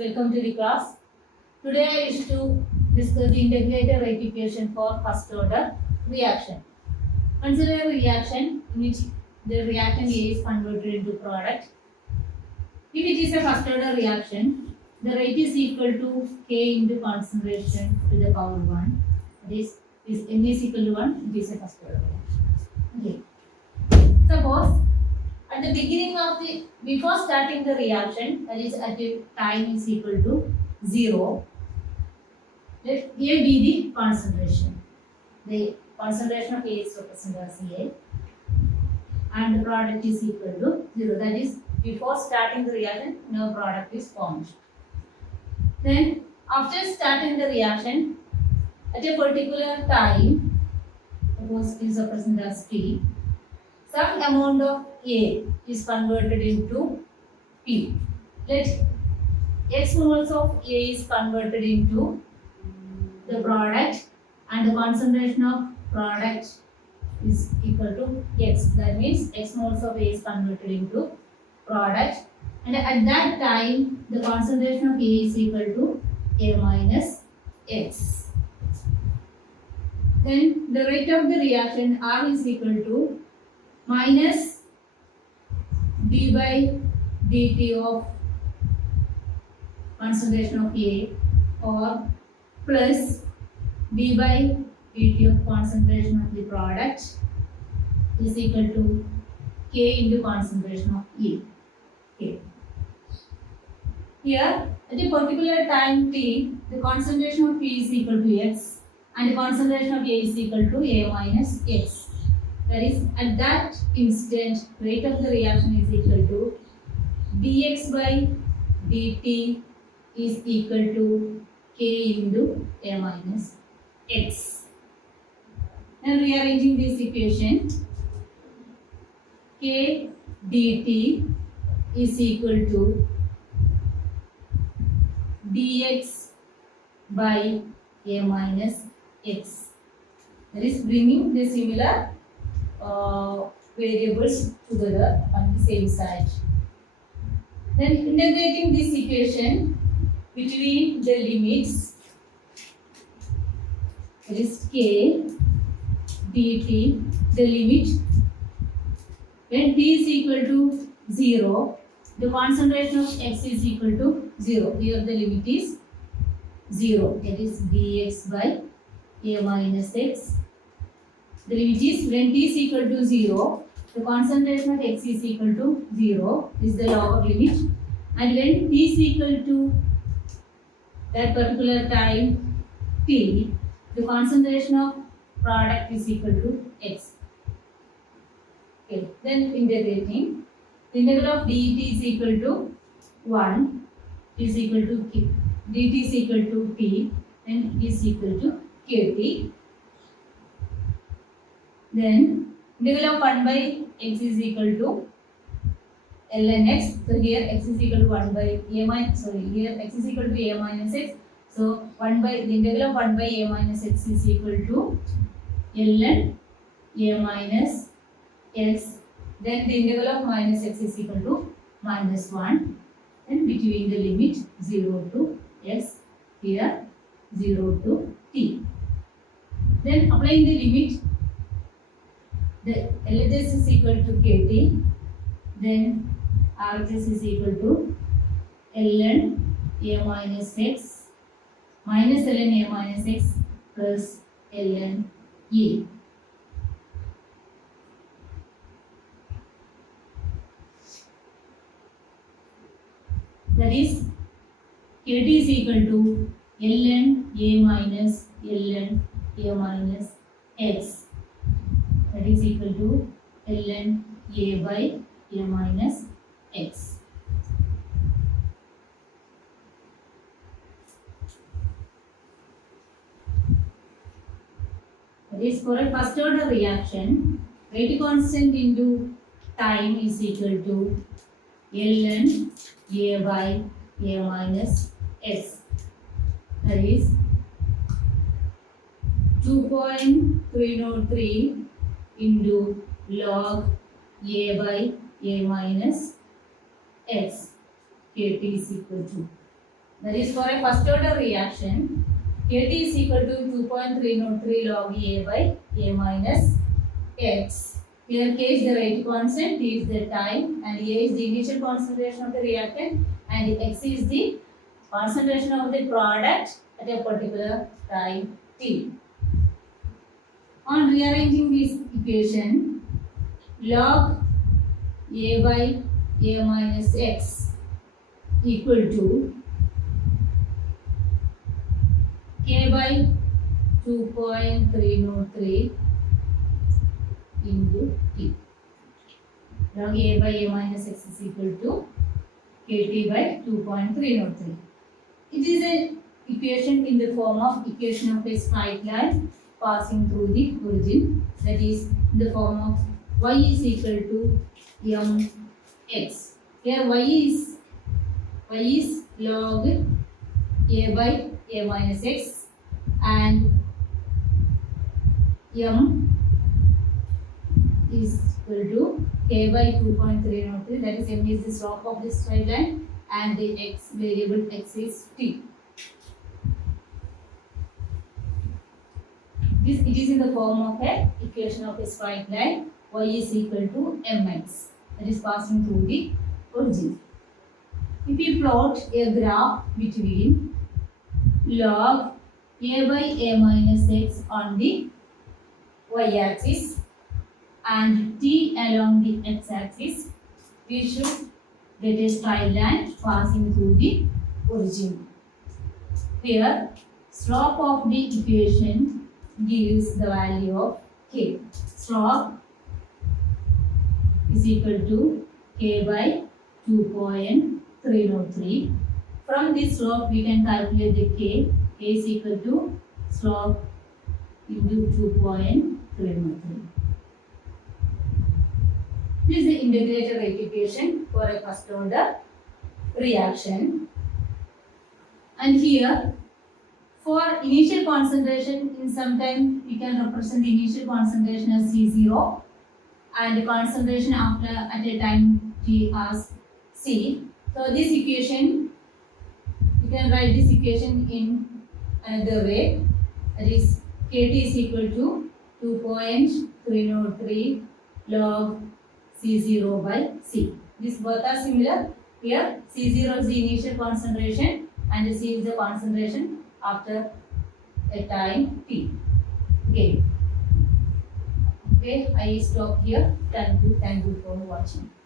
welcome to the class. Today I wish to discuss the integrated rate equation for first order reaction. Consider a reaction in which the reactant A is converted into product. If it is a first order reaction, the rate is equal to K into concentration to the power 1. That is N is equal to 1, it is a first order reaction. Okay. Suppose at the beginning of the, before starting the reaction, that is at the time is equal to 0, let A be the concentration. The concentration of A is represented as A and the product is equal to 0. That is, before starting the reaction, no product is formed. Then, after starting the reaction, at a particular time, suppose is represented as T, some amount of A is converted into P. Let X moles of A is converted into the product and the concentration of product is equal to X. That means X moles of A is converted into product, and at that time the concentration of A is equal to A minus X. Then the rate of the reaction R is equal to minus d by dt of concentration of A or plus d by dt of concentration of the product is equal to K into concentration of E. Okay. Here, at a particular time t, the concentration of P is equal to X and the concentration of A is equal to A minus X. That is, at that instant, rate of the reaction is equal to dx by dt is equal to K into A minus X. Now rearranging this equation, K dt is equal to dx by A minus X. That is bringing the similar variables together on the same side. Then integrating this equation between the limits, that is K dt, the limit when t is equal to 0, the concentration of X is equal to 0. Here the limit is 0, that is dx by A minus X. The limit is when t is equal to 0, the concentration of X is equal to 0 is the lower limit, and when t is equal to that particular time t, the concentration of product is equal to X. Okay, then integrating, the integral of dt is equal to 1 is equal to K, dt is equal to t and is equal to kt. Then integral of 1 by x is equal to ln x. So here x is equal to 1 by a minus, here x is equal to a minus x. So 1 by the integral of 1 by a minus x is equal to ln a minus x. Then the integral of minus x is equal to minus 1, and between the limit 0 to x, here 0 to t. Then applying the limit, the LHS is equal to KT, then RHS is equal to ln A minus x minus ln A minus x plus ln E. That is, KT is equal to ln A minus ln A minus x. That is equal to ln A by A minus x. That is, for a first order reaction, rate constant into time is equal to ln A by A minus x. That is 2.303 into log A by A minus x. Kt is equal to That is for a first order reaction, Kt is equal to 2.303 log A by A minus X. Here K is the rate constant, T is the time, and A is the initial concentration of the reactant, and X is the concentration of the product at a particular time T. On rearranging this equation, log A by A minus X equal to K by 2.303 into T. Log A by A minus X is equal to Kt by 2.303. It is an equation in the form of equation of a straight line passing through the origin, that is in the form of y is equal to mx. Here y is log A by A minus X, and m is equal to K by 2.303, that is m is the slope of this straight line, and the x variable x is t. It is in the form of a equation of a straight line, y is equal to mx, that is passing through the origin. If we plot a graph between log A by A minus X on the y-axis and T along the x-axis, we should get a straight line passing through the origin. Here, slope of the equation gives the value of K. Slope is equal to K by 2.303. From this slope, we can calculate the K. K is equal to slope into 2.303. This is the integrated rate equation for a first order reaction. And here, for initial concentration, in some time we can represent the initial concentration as C0 and the concentration after at a time T as C. So this equation, you can write this equation in another way, that is Kt is equal to 2.303 log C0 by C. These both are similar. Here C0 is the initial concentration and C is the concentration after a time T. Okay, I stop here. Thank you for watching.